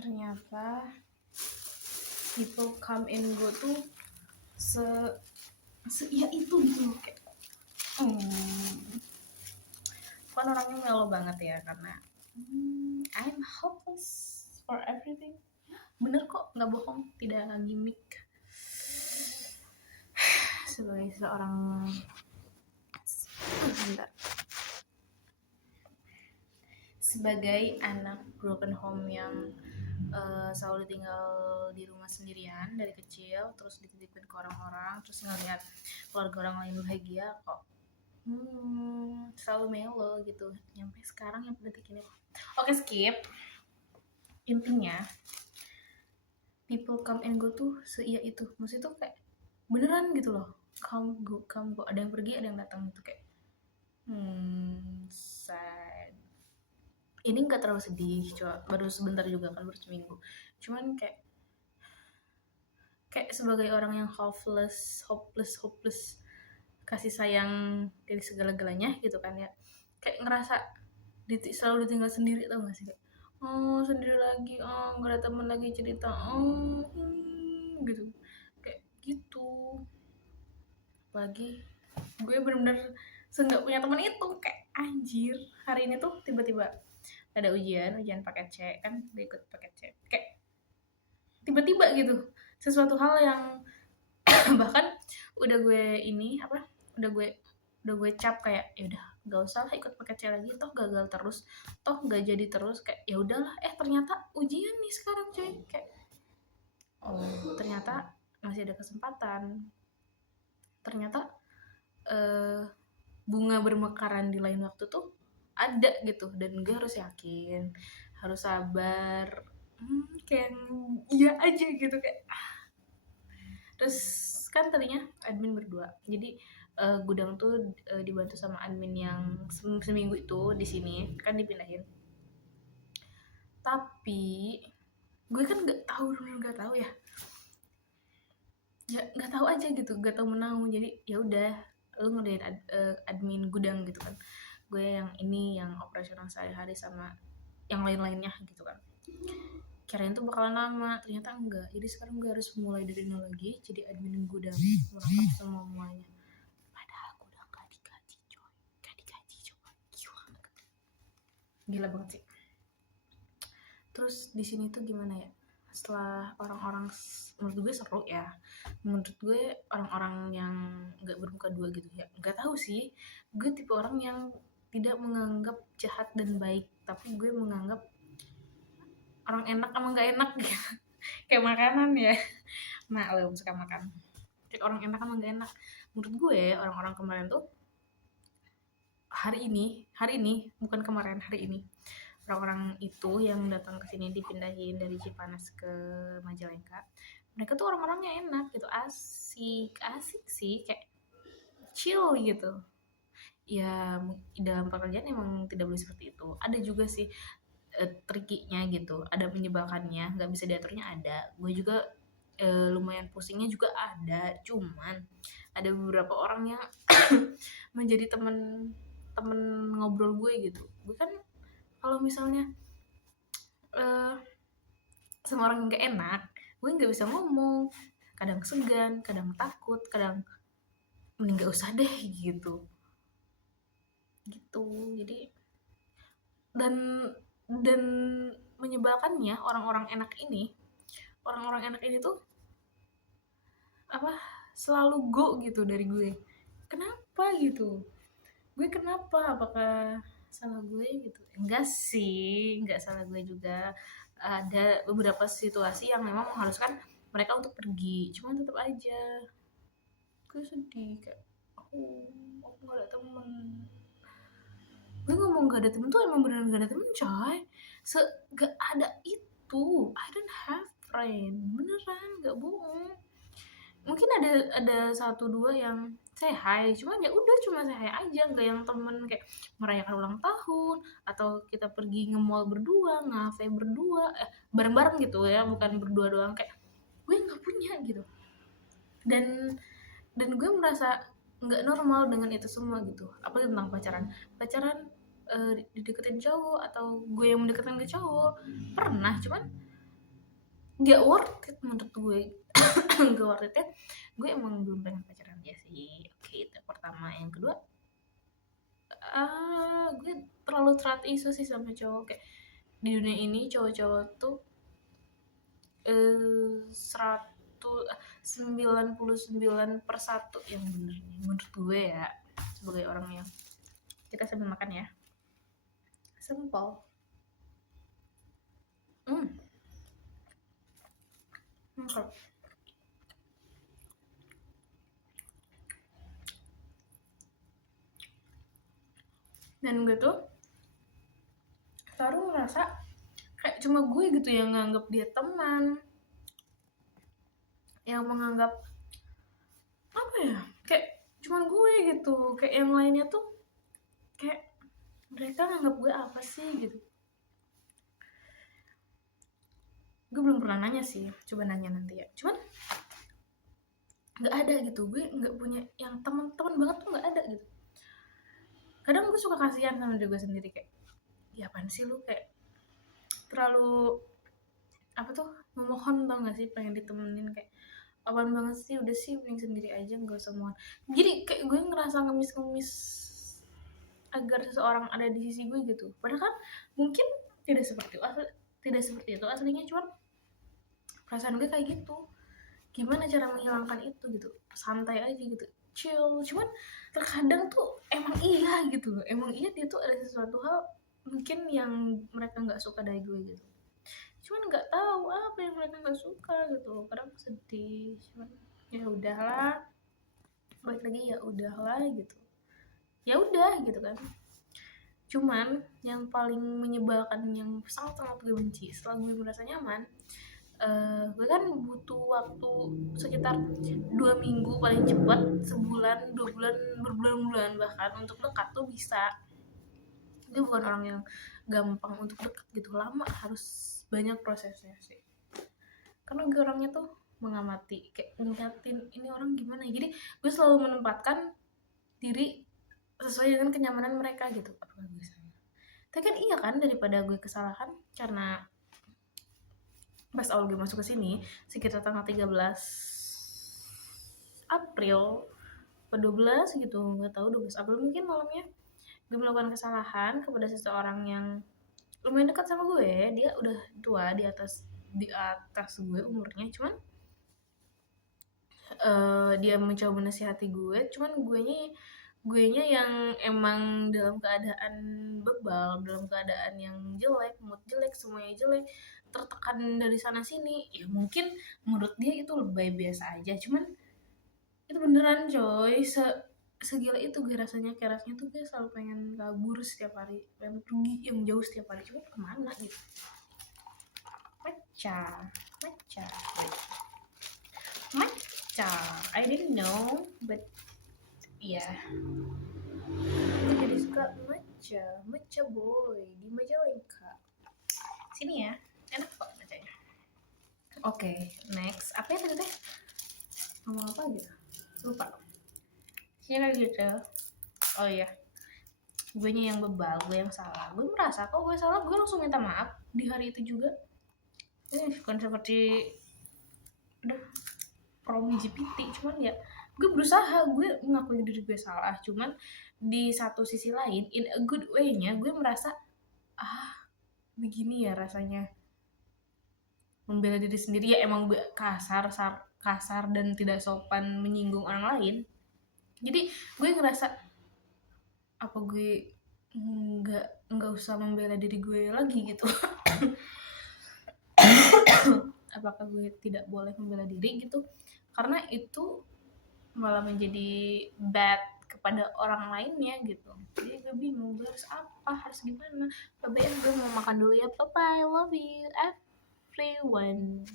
ternyata people come and go tuh iya itu gitu kayak kan orangnya melo banget ya karena I'm hopeless for everything. Bener kok, nggak bohong, tidak gimmick. Sebagai seorang sebagai anak broken home yang selalu tinggal di rumah sendirian dari kecil, terus dititipin ke orang-orang, terus ngeliat keluarga orang lain bahagia, kok selalu melo gitu nyampe sekarang yang detik ini. Oke, skip. Intinya people come and go tuh iya itu, maksudnya tuh kayak beneran gitu loh, come go, ada yang pergi ada yang datang gitu, kayak sad. Ini nggak terlalu sedih, cuma baru sebentar juga kan, baru seminggu, cuman kayak sebagai orang yang hopeless kasih sayang dari segala-galanya gitu kan ya, kayak ngerasa selalu ditinggal sendiri, tau gak sih, kayak sendiri lagi, nggak ada temen lagi cerita, gitu, kayak gitu. Apalagi gue bener-bener nggak punya temen itu, kayak anjir. Hari ini tuh tiba-tiba ada ujian paket C kan, gue ikut paket C, kayak tiba-tiba gitu sesuatu hal yang bahkan udah gue cap kayak ya udah gak usah lah ikut paket C lagi, toh gagal terus, toh gak jadi terus, kayak ya udahlah. Ternyata ujian nih sekarang cuy, kayak ternyata masih ada kesempatan, ternyata bunga bermekaran di lain waktu tuh ada gitu, dan gue harus yakin, harus sabar, kayak iya aja gitu, kayak terus kan tadinya admin berdua, jadi gudang tuh dibantu sama admin yang seminggu itu di sini kan dipindahin, tapi gue kan nggak tahu ya nggak tahu aja gitu, nggak tahu menau, jadi ya udah lu ngerjain admin gudang gitu kan, gue yang ini yang operasional sehari-hari sama yang lain-lainnya gitu kan. Kirain tuh bakalan lama, ternyata enggak. Jadi sekarang gue harus mulai dari nol lagi jadi admin gudang, merangkap semuanya. Padahal gudang gak digaji coy, gila banget sih. Terus di sini tuh gimana ya, setelah orang-orang, menurut gue seru ya, menurut gue orang-orang yang nggak bermuka dua gitu ya, nggak tahu sih, gue tipe orang yang tidak menganggap jahat dan baik, tapi gue menganggap orang enak sama nggak enak gitu. Kayak makanan ya, nah lo suka makan, kayak orang enak sama nggak enak. Menurut gue orang-orang kemarin tuh hari ini bukan kemarin, hari ini orang-orang itu yang datang ke sini dipindahin dari Cipanas ke Majalengka, mereka tuh orang-orangnya enak gitu, asik sih, kayak chill gitu ya. Dalam pekerjaan emang tidak boleh seperti itu, ada juga sih trikinya gitu, ada menyebalkannya, nggak bisa diaturnya ada. Gue juga lumayan pusingnya juga ada, cuman ada beberapa orang yang menjadi temen ngobrol gue gitu. Gue kan kalau misalnya sama orang yang gak enak, gue nggak bisa ngomong, kadang segan, kadang takut, kadang mending gak usah deh gitu. Jadi dan menyebalkannya, orang-orang enak ini tuh selalu go gitu dari gue. Kenapa gitu? Gue kenapa? Apakah salah gue gitu? Enggak sih, enggak salah gue juga. Ada beberapa situasi yang memang mengharuskan mereka untuk pergi, cuman tetap aja gue sedih, kayak aku gak ada temen. Gue ngomong gak ada temen tuh emang beneran gak ada temen coy, gak ada itu, I don't have friend, beneran gak bohong. Mungkin ada satu dua yang say hi, cuman ya udah cuma say hi aja, nggak yang temen kayak merayakan ulang tahun atau kita pergi nge-mall berdua, ngafe berdua, bareng-bareng gitu ya, bukan berdua doang, kayak gue nggak punya gitu. Dan gue merasa nggak normal dengan itu semua gitu. Apalagi tentang pacaran dideketin cowok atau gue yang mendeketin ke cowok pernah, cuman nggak worth it menurut gue. Nggak worth it ya, gue emang belum pengen pacaran aja sih. Oke, itu pertama. Yang kedua, gue terlalu trust isu sih sama cowok. Kayak di dunia ini cowok-cowok tuh 99/1 yang bener nih menurut gue ya, sebagai orang yang kita sambil makan ya, simple. Mantap. Dan gue tuh selalu ngerasa kayak cuma gue gitu yang nganggap dia teman, yang menganggap apa ya, kayak cuma gue gitu, kayak yang lainnya tuh kayak mereka nganggap gue apa sih gitu. Gue belum pernah nanya sih, coba nanya nanti ya. Cuman nggak ada gitu, gue nggak punya yang teman-teman banget tuh, nggak ada gitu. Kadang gue suka kasihan sama diri gue sendiri, kayak ya apaan sih lu, kayak terlalu apa tuh, memohon tau gak sih, pengen ditemenin, kayak apaan banget sih, udah sih mending sendiri aja, gak usah mohon. Jadi kayak gue ngerasa ngemis-ngemis agar seseorang ada di sisi gue gitu, padahal kan mungkin tidak seperti itu aslinya, cuman perasaan gue kayak gitu. Gimana cara menghilangkan itu gitu, santai aja gitu, chill. Cuman terkadang tuh emang iya gitu loh, emang iya dia tuh ada sesuatu hal mungkin yang mereka nggak suka dari gue gitu, cuman nggak tahu apa yang mereka nggak suka gitu. Kadang sedih, cuman ya udahlah, balik lagi ya udahlah gitu, ya udah gitu kan. Cuman yang paling menyebalkan, yang sangat sangat gue benci setelah gue merasa nyaman, gue kan butuh waktu sekitar 2 minggu paling cepat, sebulan, 2 bulan, berbulan-bulan bahkan untuk dekat tuh bisa. Gue bukan orang yang gampang untuk dekat gitu, lama, harus banyak prosesnya sih. Karena gue orangnya tuh mengamati, kayak ngeliatin ini orang gimana. Jadi gue selalu menempatkan diri sesuai dengan kenyamanan mereka gitu. Apakah gue salah? Tapi kan iya kan, daripada gue kesalahan. Karena pas awal gue masuk ke sini sekitar tanggal 13 April atau 12 gitu, nggak tahu, 12 April mungkin malamnya, gue melakukan kesalahan kepada seseorang yang lumayan dekat sama gue. Dia udah tua, di atas gue umurnya, cuman dia mencoba menasihati gue, cuman gue nya yang emang dalam keadaan bebal, dalam keadaan yang jelek, mood jelek, semuanya jelek, tertekan dari sana sini. Ya mungkin menurut dia itu lebay biasa aja, cuman itu beneran coy, segila itu gue rasanya. Kayak rasanya tuh gue selalu pengen kabur setiap hari, pengen pergi yang jauh setiap hari, cuman kemana gitu. Maca I didn't know, but yeah, gue jadi suka matcha boy di Majalengka. Sini ya, enak kok matchanya. Oke, next apa ya tadi teh, ngomong apa gitu, lupa. Sini gitu. Oh iya, gue nya yang bebal, gue yang salah. Gue merasa kok gue salah, gue langsung minta maaf di hari itu juga. Bukan seperti udah prom GPT, cuman ya gue berusaha, gue mengakui diri gue salah. Cuman di satu sisi lain, in a good way-nya, gue merasa begini ya rasanya membela diri sendiri. Ya emang gue kasar dan tidak sopan menyinggung orang lain. Jadi gue ngerasa apa gue nggak usah membela diri gue lagi gitu. Apakah gue tidak boleh membela diri gitu, karena itu malah menjadi bad kepada orang lainnya gitu. Jadi gue bingung, gue harus apa, harus gimana. Gue mau makan dulu ya, bye bye, love you everyone.